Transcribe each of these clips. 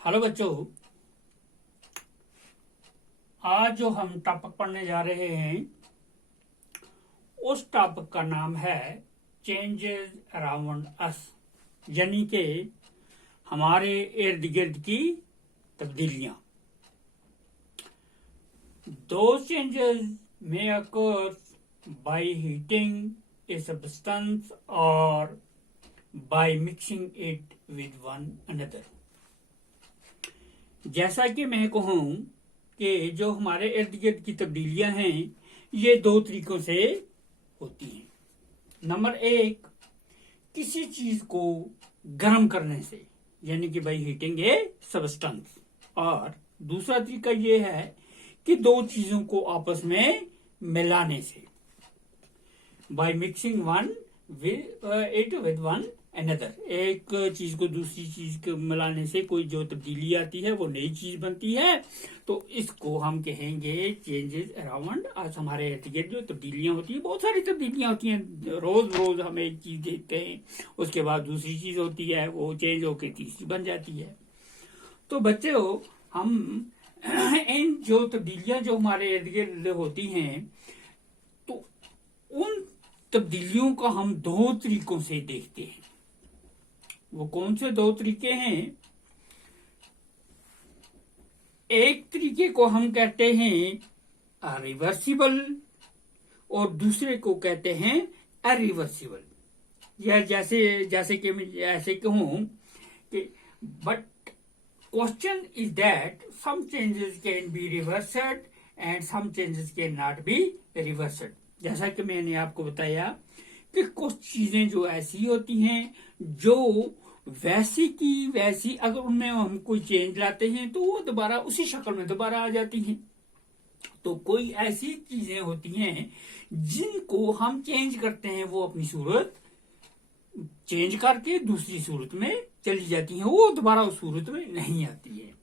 Hello बच्चों, आज जो हम टॉपिक पढ़ने जा रहे हैं उस टॉपिक का नाम है चेंजेस अराउंड अस, यानी कि हमारे इर्द गिर्द की तब्दीलियां। Those changes may occur by heating a substance or by mixing it with one another। जैसा कि मैं कहूं कि जो हमारे इर्द गिर्द की तब्दीलियां हैं ये दो तरीकों से होती हैं। नंबर एक, किसी चीज को गर्म करने से, यानी कि बाई हीटिंग ए सब्सटेंस। और दूसरा तरीका ये है कि दो चीजों को आपस में मिलाने से, by mixing one with one another. एक चीज को दूसरी चीज को मिलाने से कोई जो तब्दीली आती है वो नई चीज बनती है, तो इसको हम कहेंगे चेंजेस अराउंड। आज हमारे इर्द गिर्द जो तब्दीलियां होती है, बहुत सारी तब्दीलियां होती हैं। रोज रोज हम एक चीज देखते हैं, उसके बाद दूसरी चीज होती है, वो चेंज होकर तीसरी बन जाती है। तो बच्चों, हम इन जो तब्दीलियां जो हमारे इर्द गिर्द होती हैं, तो उन तब्दीलियों का हम दो तरीकों से देखते हैं। वो कौन से दो तरीके हैं? एक तरीके को हम कहते हैं रिवर्सिबल और दूसरे को कहते हैं अरिवर्सिबल। या जैसे कि मैं ऐसे कहूं कि but question is that some changes can be reversed and some changes can not be reversed. जैसा कि मैंने आपको बताया कि कुछ चीजें जो ऐसी होती हैं जो वैसी की वैसी, अगर उनमें हम कोई चेंज लाते हैं तो वो दोबारा उसी शक्ल में दोबारा आ जाती हैं। तो कोई ऐसी चीजें होती हैं जिनको हम चेंज करते हैं, वो अपनी सूरत चेंज करके दूसरी सूरत में चली जाती हैं, वो दोबारा उस सूरत में नहीं आती है।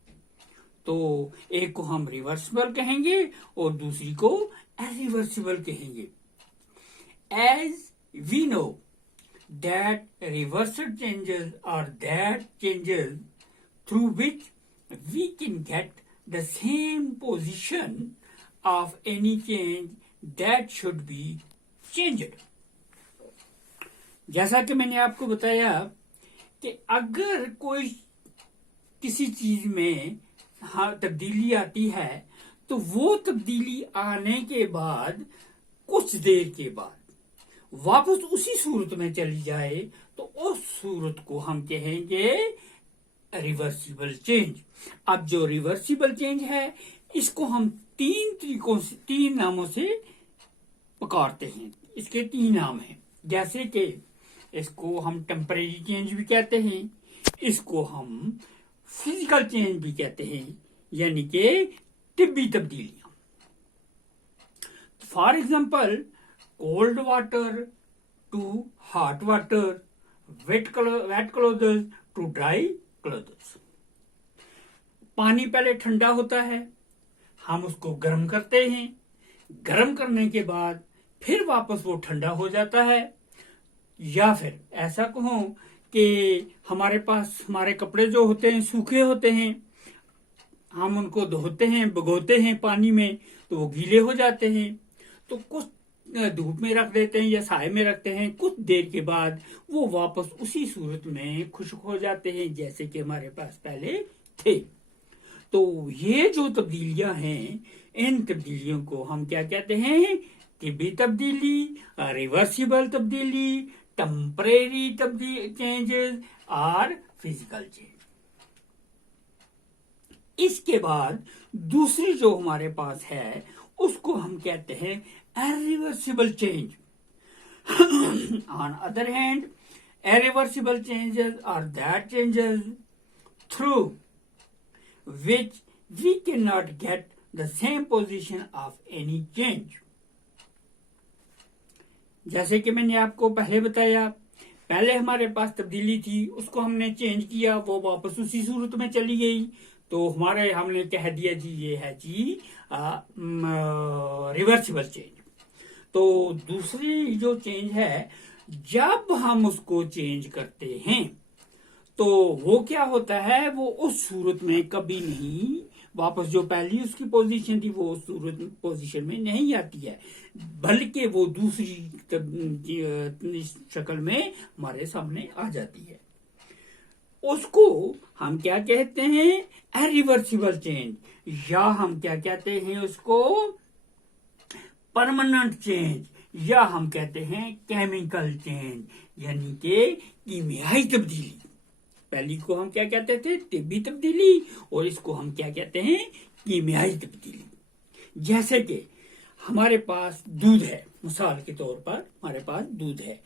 तो एक को हम रिवर्सिबल कहेंगे और दूसरी को इरिवर्सिबल कहेंगे। As we know that reversed changes are that changes through which we can get the same position of any change that should be changed। जैसा कि मैंने आपको बताया कि अगर कोई किसी चीज में तब्दीली आती है, तो वो तब्दीली आने के बाद कुछ देर के बाद वापस उसी सूरत में चली जाए, तो उस सूरत को हम कहेंगे रिवर्सिबल चेंज। अब जो रिवर्सिबल चेंज है, इसको हम तीन नामों से पुकारते हैं। इसके तीन नाम हैं। जैसे कि इसको हम टेम्परेरी चेंज भी कहते हैं, इसको हम फिजिकल चेंज भी कहते हैं, यानी कि तिब्बी तब्दीलियां। For example, cold water to hot water, wet clothes to dry clothes। पानी पहले ठंडा होता है, हम उसको गर्म करते हैं, गर्म करने के बाद फिर वापस वो ठंडा हो जाता है। या फिर ऐसा कहूं कि हमारे पास हमारे कपड़े जो होते हैं सूखे होते हैं, हम उनको धोते हैं, भिगोते हैं पानी में, तो वो गीले हो जाते हैं। तो कुछ धूप में रख देते हैं या साए में रखते हैं, कुछ देर के बाद वो वापस उसी सूरत में खुश्क हो जाते हैं जैसे कि हमारे पास पहले थे। तो ये जो तब्दीलियां हैं, इन तब्दीलियों को हम क्या कहते हैं? तिब्बी तब्दीली, रिवर्सिबल तब्दीली, टेम्परेरी चेंजेस और फिजिकल चेंज। इसके बाद दूसरी जो हमारे पास है उसको हम कहते हैं irreversible change। On other hand, irreversible changes are that changes through which we cannot get the same position of any change। जैसे कि मैंने आपको पहले बताया, पहले हमारे पास तब्दीली थी, उसको हमने चेंज किया, वो वापस उसी सूरत में चली गई, तो हमने कह दिया जी ये है जी रिवर्सिबल चेंज। तो दूसरी जो चेंज है, जब हम उसको चेंज करते हैं तो वो क्या होता है, वो उस सूरत में कभी नहीं वापस जो पहली उसकी पोजीशन थी वो उस सूरत पोजीशन में नहीं आती है, बल्कि वो दूसरी शक्ल में हमारे सामने आ जाती है। उसको हम क्या कहते हैं, इरिवर्सिबल चेंज, या हम क्या कहते हैं उसको, परमानेंट चेंज, या हम कहते हैं केमिकल चेंज, यानी कि कीमियाई तब्दीली। पहली को हम क्या कहते थे, तिब्बी तब्दीली, और इसको हम क्या कहते हैं, कीमियाई तब्दीली। जैसे कि हमारे पास दूध है, मिसाल के तौर पर हमारे पास दूध है,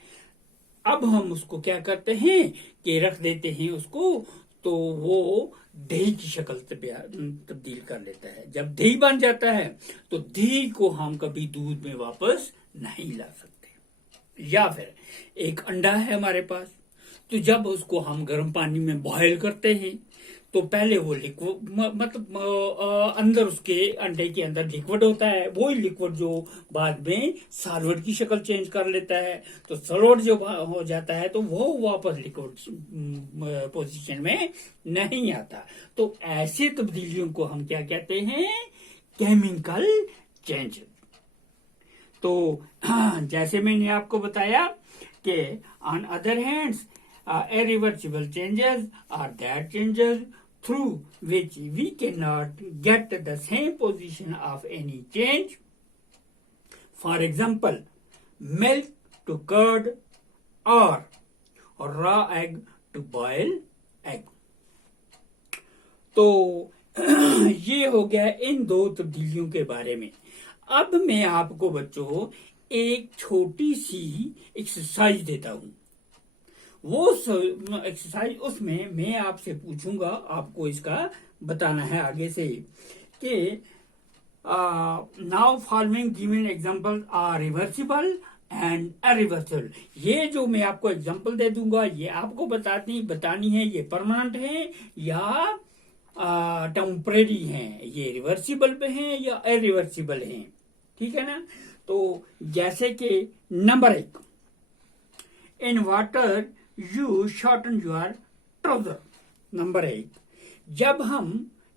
अब हम उसको क्या करते हैं कि रख देते हैं उसको, तो वो दही की शक्ल तब्दील कर लेता है। जब दही बन जाता है तो दही को हम कभी दूध में वापस नहीं ला सकते। या फिर एक अंडा है हमारे पास, तो जब उसको हम गर्म पानी में बॉयल करते हैं तो पहले वो लिक्विड, मतलब अंदर उसके अंडे के अंदर लिक्विड होता है, वही लिक्विड जो बाद में सॉल्वेंट की शक्ल चेंज कर लेता है। तो सॉल्वेंट जो हो जाता है तो वो वापस लिक्विड पोजीशन में नहीं आता। तो ऐसे तब्दीलियों को हम क्या कहते हैं, केमिकल चेंज। तो जैसे मैंने आपको बताया कि on other hands irreversible changes are that changes through which we cannot get the same position of any change. For example, milk to curd or raw egg to boil egg. तो ये हो गया इन दो तब्दीलियों के बारे में। अब मैं आपको बच्चों एक छोटी सी एक्सरसाइज देता हूं। वो एक्सरसाइज, उसमें मैं आपसे पूछूंगा, आपको इसका बताना है आगे से कि now following given example are reversible and irreversible. ये जो मैं आपको एग्जांपल दे दूंगा ये आपको बतानी है ये परमानेंट है या टेम्परेरी हैं, ये रिवर्सिबल पे हैं या इरिवर्सिबल हैं, ठीक है ना। तो जैसे कि number 1, in water you shorten your trouser. Number 1, जब हम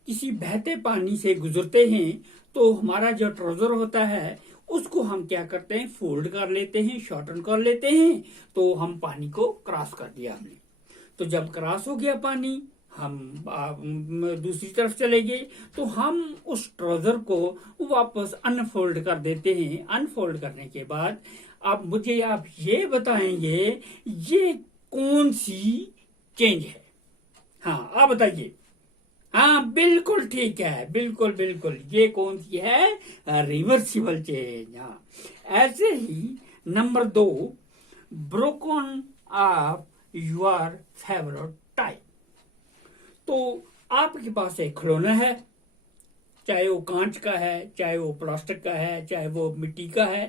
किसी बहते पानी से गुजरते हैं तो हमारा जो ट्राउजर होता है उसको हम क्या करते हैं, फोल्ड कर लेते हैं, शॉर्टन कर लेते हैं। तो हम पानी को क्रॉस कर दिया हमने। तो जब क्रॉस हो गया पानी, हम दूसरी तरफ चले गए, तो हम उस ट्राउजर को वापस अनफोल्ड कर देते हैं। अनफोल्ड करने के बाद अब मुझे आप ये बताएंगे ये कौन सी चेंज है। हाँ, आप बताइए। हाँ, बिल्कुल ठीक है, बिल्कुल बिल्कुल, ये कौन सी है, रिवर्सिबल चेंज। हाँ, ऐसे ही number 2, broken off your favourite tie. तो आपके पास एक खिलौना है, चाहे वो कांच का है, चाहे वो प्लास्टिक का है, चाहे वो मिट्टी का है,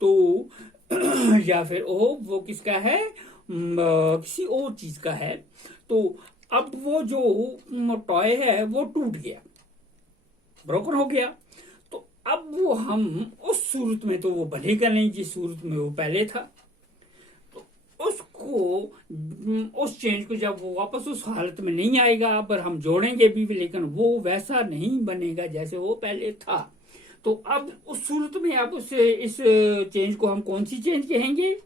तो या फिर वो किसका है, किसी और चीज का है। तो अब वो जो टॉय है वो टूट गया, ब्रोकन हो गया। तो अब वो हम उस सूरत में तो वो बनेगा नहीं जिस सूरत में वो पहले था। तो उसको, उस चेंज को जब वो वापस उस हालत में नहीं आएगा, पर हम जोड़ेंगे भी लेकिन वो वैसा नहीं बनेगा जैसे वो पहले था। तो अब उस सूरत में अब इस चेंज को हम कौन सी चेंज कहेंगे।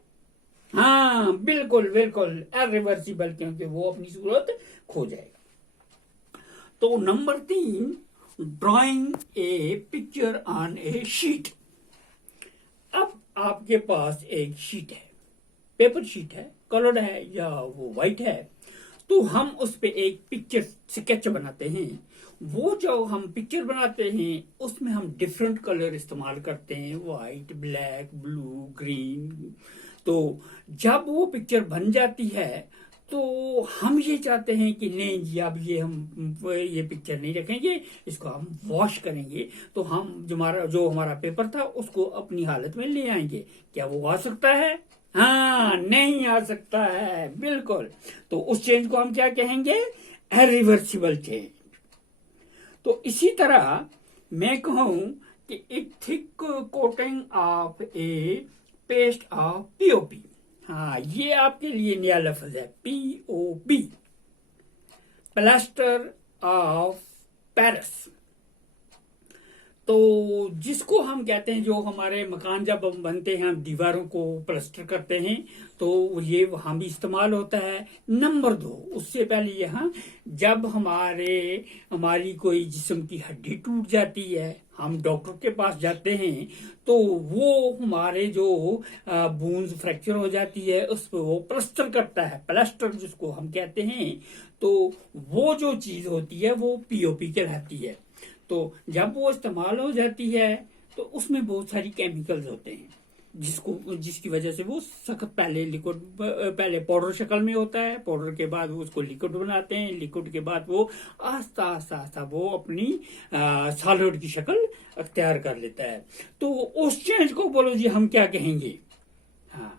हाँ, बिल्कुल बिल्कुल, इरिवर्सिबल, क्योंकि वो अपनी सूरत खो जाएगा। तो number 3, drawing A picture on A sheet. अब आपके पास एक शीट है, पेपर शीट है, कलर्ड है या वो व्हाइट है, तो हम उस पे एक पिक्चर स्केच बनाते हैं। वो जो हम पिक्चर बनाते हैं उसमें हम डिफरेंट कलर इस्तेमाल करते हैं, व्हाइट, ब्लैक, ब्लू, ग्रीन। तो जब वो पिक्चर बन जाती है तो हम ये चाहते हैं कि नहीं जी, अब ये पिक्चर नहीं रखेंगे, इसको हम वॉश करेंगे। तो हम जो हमारा पेपर था उसको अपनी हालत में ले आएंगे। क्या वो आ सकता है? हाँ, नहीं आ सकता है, बिल्कुल। तो उस चेंज को हम क्या कहेंगे, इरिवर्सिबल चेंज। तो इसी तरह मैं कहूं कि एक thick coating of A paste of POP. हाँ, ये आपके लिए नया लफ्ज है, पीओपी। Plaster of Paris. तो जिसको हम कहते हैं, जो हमारे मकान जब बनते हैं हम दीवारों को प्लास्टर करते हैं, तो ये वहां भी इस्तेमाल होता है। नंबर 2, उससे पहले यहाँ जब हमारी कोई जिस्म की हड्डी टूट जाती है, हम डॉक्टर के पास जाते हैं, तो वो हमारे जो बोन्स फ्रैक्चर हो जाती है उस पर वो प्लास्टर करता है, प्लास्टर जिसको हम कहते हैं। तो वो जो चीज होती है वो पीओपी कहलाती है। तो जब वो इस्तेमाल हो जाती है तो उसमें बहुत सारी केमिकल्स होते हैं जिसकी वजह से वो सख्त पहले पाउडर शक्ल में होता है, पाउडर के बाद वो उसको लिक्विड बनाते हैं, लिक्विड के बाद वो आस्ता आस्ता वो अपनी सॉलिड की शक्ल अख्तियार कर लेता है। तो उस चेंज को बोलो जी हम क्या कहेंगे? हाँ,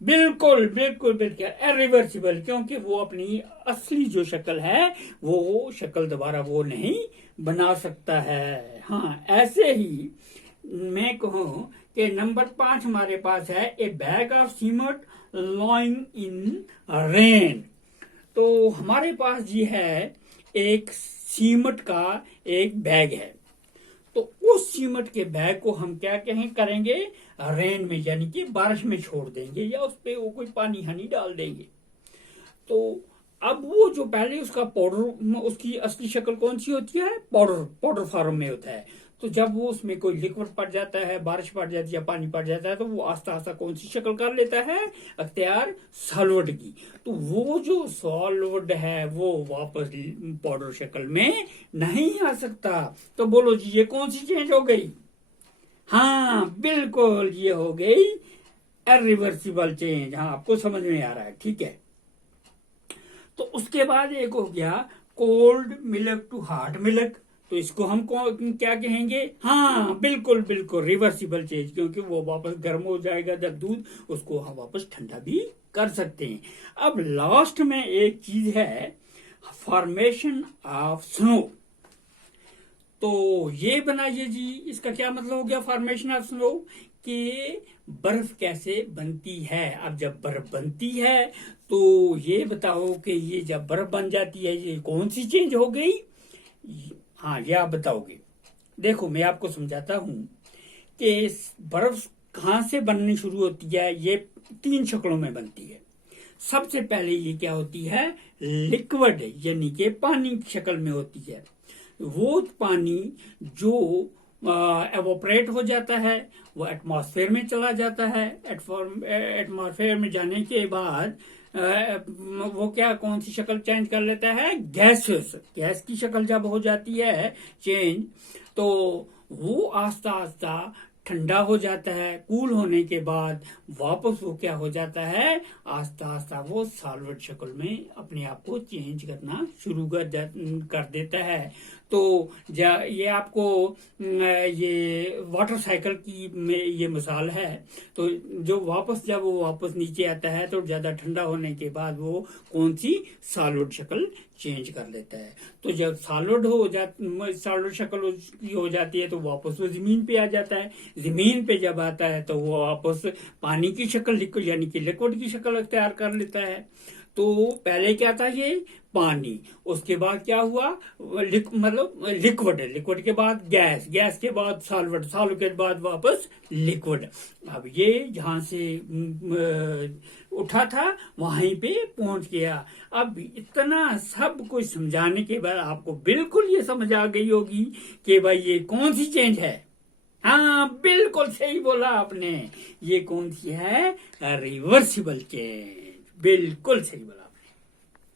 बिल्कुल बिल्कुल बिल्कुल इरिवर्सिबल, क्योंकि वो अपनी असली जो शक्ल है वो शक्ल दोबारा वो नहीं बना सकता है। हाँ, ऐसे ही मैं कहूं कि नंबर 5 हमारे पास है a bag of cement lying in rain. तो हमारे पास जी है एक सीमेंट का एक बैग है। तो उस सीमेंट के बैग को हम क्या करेंगे? रेन में, यानी कि बारिश में छोड़ देंगे या उस पे वो कोई पानी हनी डाल देंगे। तो अब वो जो पहले उसका पाउडर, उसकी असली शक्ल कौन सी होती है? पाउडर फॉर्म में होता है। तो जब वो उसमें कोई लिक्विड पड़ जाता है, बारिश पड़ जाती है या पानी पड़ जाता है, तो वो आस्ता आस्ता कौन सी शक्ल कर लेता है? अख्तियार सॉलिड की। तो वो जो सॉलिड है वो वापस पाउडर शक्ल में नहीं आ सकता। तो बोलो जी ये कौन सी चेंज हो गई? हाँ बिल्कुल, ये हो गई इरिवर्सिबल चेंज। हाँ, आपको समझ में आ रहा है, ठीक है। तो उसके बाद एक हो गया cold milk to hard milk. तो इसको हम क्या कहेंगे? हाँ बिल्कुल बिल्कुल रिवर्सिबल चेंज, क्योंकि वो वापस गर्म हो जाएगा जब दूध, उसको हम वापस ठंडा भी कर सकते हैं। अब लास्ट में एक चीज है फॉर्मेशन ऑफ स्नो। तो ये बनाइए जी, इसका क्या मतलब हो गया फॉर्मेशन ऑफ स्नो? कि बर्फ कैसे बनती है। अब जब बर्फ बनती है तो ये बताओ कि ये जब बर्फ बन जाती है ये कौन सी चेंज हो गई? हाँ, ये आप बताओगे। देखो मैं आपको समझाता हूं कि बर्फ कहां से बननी शुरू होती है। ये 3 शक्लों में बनती है। सबसे पहले ये क्या होती है? लिक्विड, यानी कि पानी की शक्ल में होती है। वो पानी जो एवोपरेट हो जाता है वो एटमॉस्फेयर में चला जाता है। एटमॉस्फेयर में जाने के बाद वो क्या कौन सी शक्ल चेंज कर लेता है? गैस की शक्ल जब हो जाती है चेंज, तो वो आस्ता आस्ता ठंडा हो जाता है। कूल होने के बाद वापस वो क्या हो जाता है? आस्ता आस्ता वो सॉलिड शक्ल में अपने आप को चेंज करना शुरू कर देता है। तो ये आपको ये वाटर साइकिल की में ये मिसाल है। तो जब वो वापस नीचे आता है तो ज्यादा ठंडा होने के बाद वो कौन सी सॉलिड शक्ल चेंज कर लेता है। तो जब सॉलिड शक्ल हो जाती है तो वापस वो जमीन पे आ जाता है। जमीन पे जब आता है तो वो वापस पानी की शक्ल, लिक्विड यानी कि लिक्विड की शक्ल अख्तियार कर लेता है। तो पहले क्या था? ये पानी, उसके बाद क्या हुआ? लिक्विड के बाद गैस के बाद सॉलिड के बाद वापस लिक्विड। अब ये जहां से उठा था वहीं पे पहुंच गया। अब इतना सब कुछ समझाने के बाद आपको बिल्कुल ये समझ आ गई होगी कि भाई ये कौन सी चेंज है। हाँ बिल्कुल सही बोला आपने, ये कौन सी है? Reversible change. बिल्कुल सही बोला।